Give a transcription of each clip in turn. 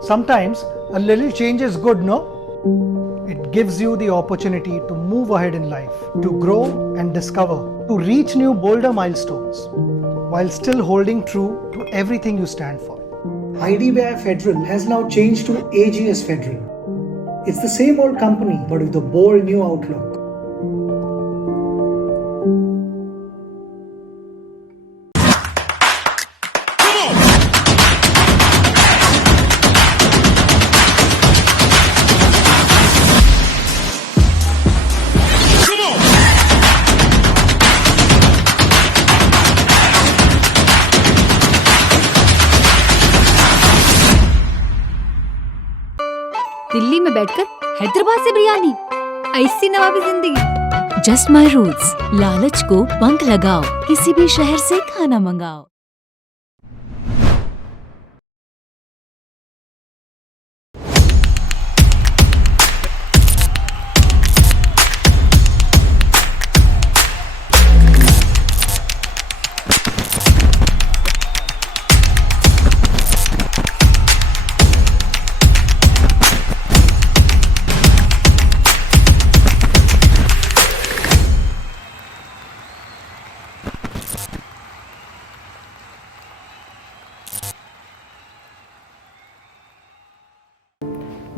Sometimes a little change is good, no? It gives you the opportunity to move ahead in life, to grow and discover, to reach new bolder milestones, while still holding true to everything you stand for. IDBI Federal has now changed to AGS Federal. It's the same old company, but with a bold new outlook. Delhi में बैठकर हैदराबाद से बिरयानी, ऐसी नवाबी जिंदगी। Just my roots, लालच को पंख लगाओ, किसी भी शहर से खाना मंगाओ।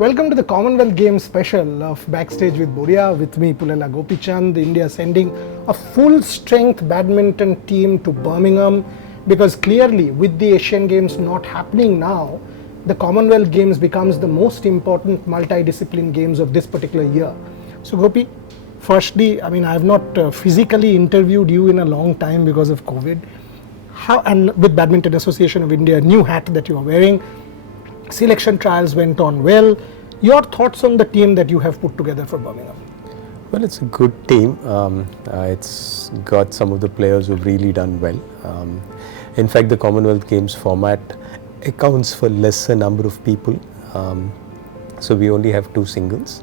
Welcome to the Commonwealth Games special of Backstage with Boria. With me, Pullela Gopichand. India sending a full-strength badminton team to Birmingham because clearly, with the Asian Games not happening now, the Commonwealth Games becomes the most important multidiscipline games of this particular year. So, Gopi, firstly, I have not physically interviewed you in a long time because of COVID. And with Badminton Association of India, new hat that you are wearing. Selection trials went on well. Your thoughts on the team that you have put together for Birmingham? Well, it's a good team. It's got some of the players who've really done well. In fact, the Commonwealth Games format accounts for lesser number of people. So we only have 2 singles,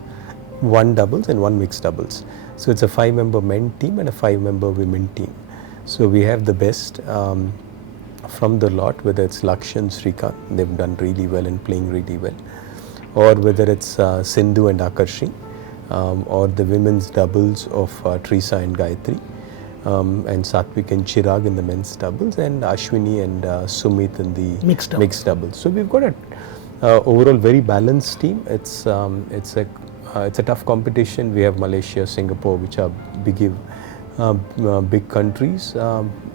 1 doubles and 1 mixed doubles. So it's a 5-member men team and a 5-member women team. So we have the best from the lot, whether it's Lakshya and Srikanth, they've done really well and playing really well, or whether it's Sindhu and Akarshi, or the women's doubles of Teresa and Gayatri, and Satvik and Chirag in the men's doubles, and Ashwini and Sumit in the mixed doubles. So we've got a overall very balanced team. It's a tough competition. We have Malaysia, Singapore, which are big countries,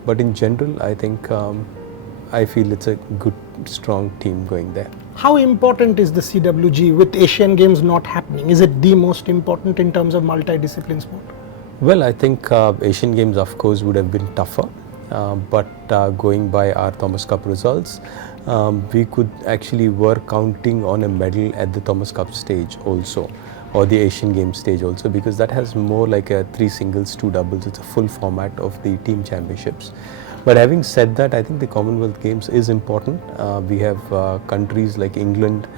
but in general, I think I feel it's a good, strong team going there. How important is the CWG with Asian Games not happening? Is it the most important in terms of multidiscipline sport? Well, I think Asian Games, of course, would have been tougher, but going by our Thomas Cup results, we could actually were counting on a medal at the Thomas Cup stage also, or the Asian Games stage also, because that has more like a 3 singles, 2 doubles. It's a full format of the team championships. But having said that, I think the Commonwealth Games is important. We have countries like England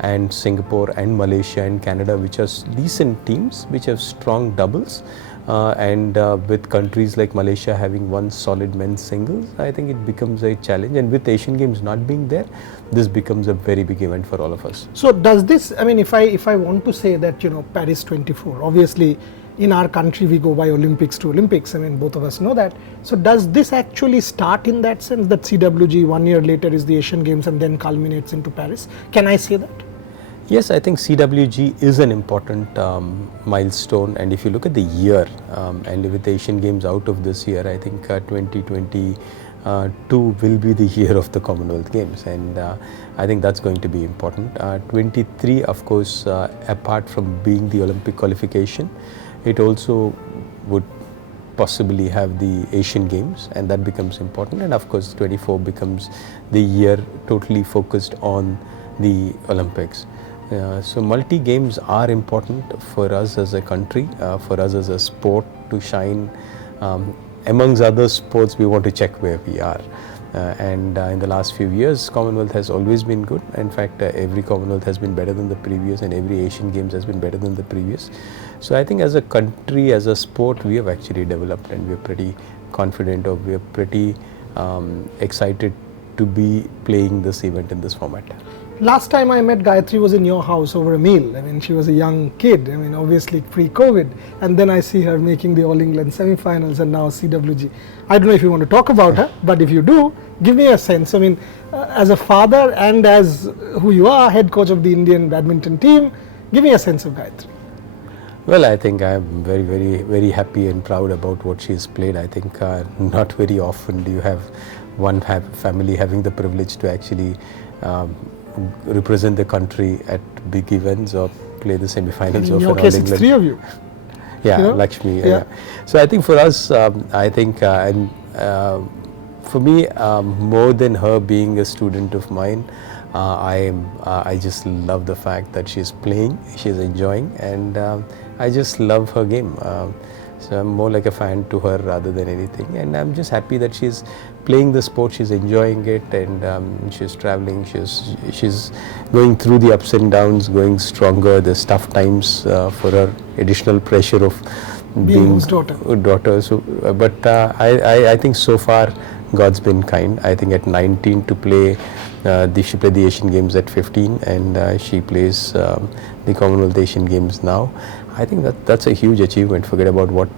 and Singapore and Malaysia and Canada, which are decent teams, which have strong doubles. And with countries like Malaysia having 1 solid men's singles, I think it becomes a challenge. And with Asian Games not being there, this becomes a very big event for all of us. So does this, if I want to say that, Paris 24, obviously in our country we go by Olympics to Olympics, both of us know that. So does this actually start in that sense, that CWG 1 year later is the Asian Games and then culminates into Paris? Can I say that? Yes, I think CWG is an important milestone, and if you look at the year, and with the Asian Games out of this year, I think 2022 will be the year of the Commonwealth Games, and I think that's going to be important. 23, of course, apart from being the Olympic qualification, it also would possibly have the Asian Games, and that becomes important, and of course 24 becomes the year totally focused on the Olympics. So multi-games are important for us as a country, for us as a sport to shine. Amongst other sports, we want to check where we are. And in the last few years, Commonwealth has always been good. In fact, every Commonwealth has been better than the previous, and every Asian Games has been better than the previous. So I think as a country, as a sport, we have actually developed, and we are pretty confident, or we are pretty excited to be playing this event in this format. Last time I met Gayatri was in your house over a meal. I mean, she was a young kid. I mean, obviously pre-COVID. And then I see her making the All England semi-finals and now CWG. I don't know if you want to talk about her, but if you do, give me a sense. I mean, as a father and as who you are, head coach of the Indian badminton team, give me a sense of Gayatri. Well, I think I'm very, very, very happy and proud about what she's played. I think not very often do you have one family having the privilege to actually represent the country at big events or play the semi-finals of In your an case, All it's England. three of you. Yeah, You know? Lakshmi. Yeah. So I think for us, I think for me, more than her being a student of mine, I just love the fact that she's playing, she's enjoying, and I just love her game. So I'm more like a fan to her rather than anything, and I'm just happy that she's playing the sport, she's enjoying it, and she's traveling, she's going through the ups and downs, going stronger. There's tough times for her, additional pressure of being whose daughter. So, but I think so far God's been kind. I think at 19 to play, she played the Asian Games at 15, and she plays the Commonwealth Asian Games now. I think that's a huge achievement. Forget about what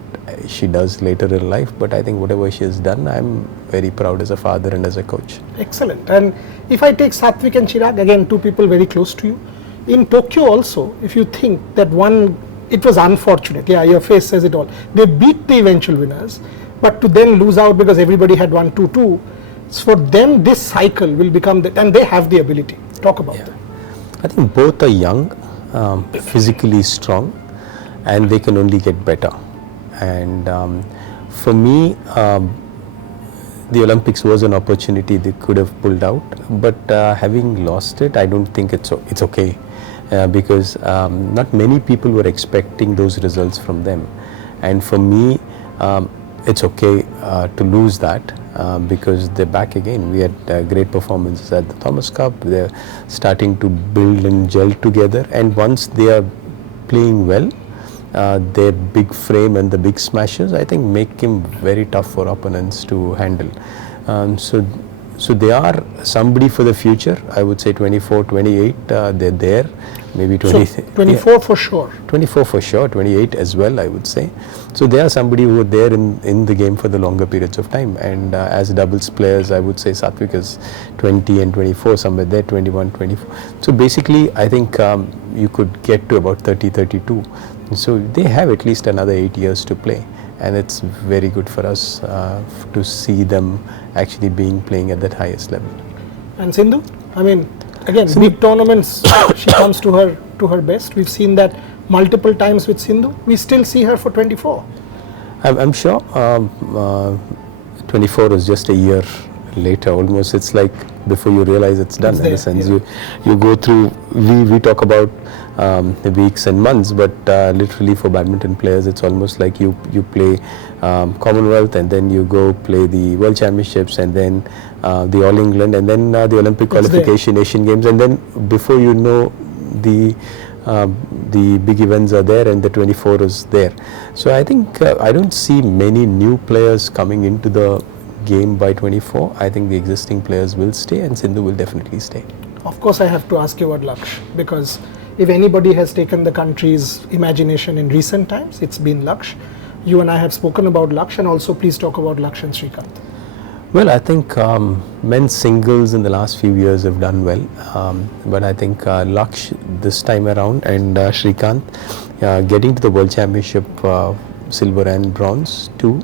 she does later in life, but I think whatever she has done, I'm very proud as a father and as a coach. Excellent. And if I take Satvik and Chirag, again, two people very close to you. In Tokyo also, if you think that it was unfortunate. Yeah, your face says it all. They beat the eventual winners, but to then lose out because everybody had won 2-2. So for them, this cycle will become and they have the ability. Talk about that. I think both are young, physically strong, and they can only get better. And for me, the Olympics was an opportunity they could have pulled out, but having lost it, I don't think it's okay. Because not many people were expecting those results from them, and for me it's okay to lose that because they're back again. We had great performances at the Thomas Cup. They're starting to build and gel together, and once they are playing well, their big frame and the big smashes, I think, make him very tough for opponents to handle. So they are somebody for the future. I would say 24, 28, they're there. Maybe 20. So 24 for sure. 24 for sure, 28 as well, I would say. So they are somebody who are there in the game for the longer periods of time. And as doubles players, I would say Satvik is 20 and 24, somewhere there, 21, 24. So basically, I think you could get to about 30, 32. So they have at least another 8 years to play. And it's very good for us to see them actually playing at that highest level. And Sindhu, I mean, again, big tournaments, she comes to her best. We've seen that multiple times with Sindhu. We still see her for 24. I'm sure 24 was just a year later. Almost, it's like before you realize it's done. In a sense, you go through. We talk about the weeks and months, but literally for badminton players, it's almost like you play Commonwealth, and then you go play the World Championships, and then the All England, and then the Olympic qualification, Asian Games, and then before you know, the big events are there, and the 24 is there. So I think I don't see many new players coming into the game by 24. I think the existing players will stay, and Sindhu will definitely stay. Of course, I have to ask you about Laksh, because if anybody has taken the country's imagination in recent times, it's been Laksh. You and I have spoken about Laksh, and also please talk about Laksh and Srikanth. Well, I think men's singles in the last few years have done well, but I think Laksh this time around and Srikanth getting to the World Championship silver and bronze too,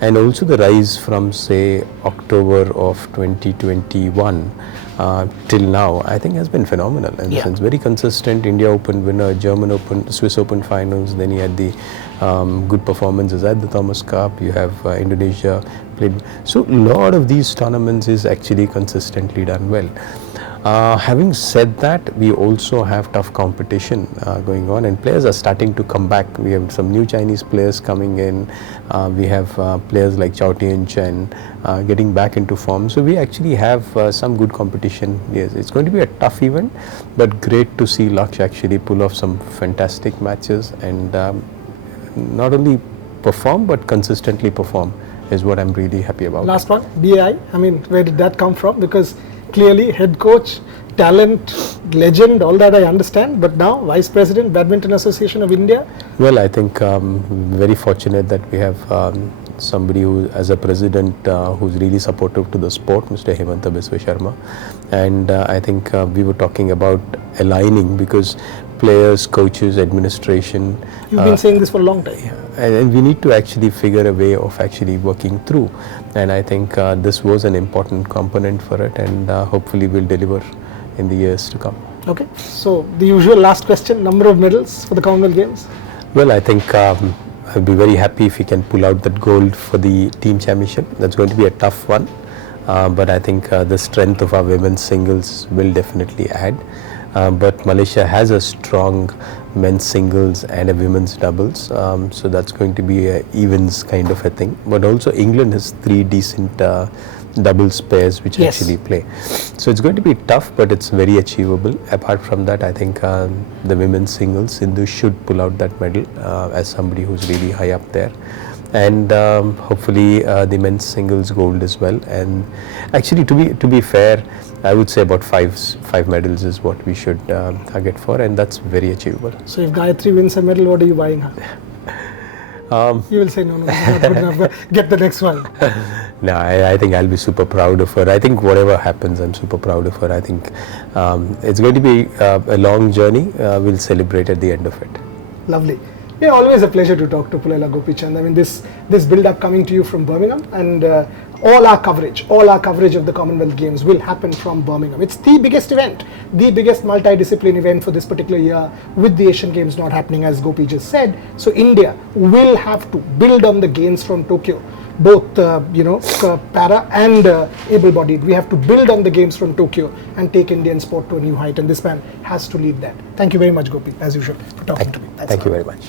and also the rise from, say, October of 2021 till now, I think has been phenomenal in the sense, very consistent. India Open winner, German Open, Swiss Open finals, then he had the good performances at the Thomas Cup. You have Indonesia played. So a lot of these tournaments is actually consistently done well. Having said that, we also have tough competition going on, and players are starting to come back. We have some new Chinese players coming in. We have players like Chao Tian Chen getting back into form. So we actually have some good competition. Yes, it's going to be a tough event, but great to see Laksh actually pull off some fantastic matches and not only perform but consistently perform is what I'm really happy about. Last one, BAI. I mean, where did that come from? Because clearly head coach, talent, legend, all that I understand, but now Vice President, Badminton Association of India. Well, I think very fortunate that we have somebody who, as a president, who's really supportive to the sport, Mr. Hemanta Biswa Sharma. And I think we were talking about aligning, because players, coaches, administration. You've been saying this for a long time. And we need to actually figure a way of actually working through. And I think this was an important component for it, and hopefully we'll deliver in the years to come. Okay, so the usual last question, number of medals for the Commonwealth Games? Well, I think I'll be very happy if we can pull out that gold for the team championship. That's going to be a tough one, but I think the strength of our women's singles will definitely add. But Malaysia has a strong men's singles and a women's doubles, so that's going to be a evens kind of a thing. But also England has 3 decent doubles pairs which actually play. So it's going to be tough, but it's very achievable. Apart from that, I think the women's singles, Sindhu should pull out that medal as somebody who's really high up there. And hopefully the men's singles gold as well. And actually, to be fair, I would say about five medals is what we should target for, and that's very achievable. So if Gayatri wins a medal, what are you buying her? You will say, no, this is not good enough, get the next one. No, I think I'll be super proud of her. I think whatever happens, I'm super proud of her. I think it's going to be a long journey. We'll celebrate at the end of it. Lovely. Yeah, always a pleasure to talk to Pullela Gopichand. I mean, this build-up coming to you from Birmingham, and all our coverage of the Commonwealth Games will happen from Birmingham. It's the biggest event, the biggest multidiscipline event for this particular year, with the Asian Games not happening, as Gopi just said. So India will have to build on the gains from Tokyo, both para and able-bodied. We have to build on the games from Tokyo and take Indian sport to a new height, and this man has to lead that. Thank you very much, Gopi, as usual, for talking to me. Thank you very much.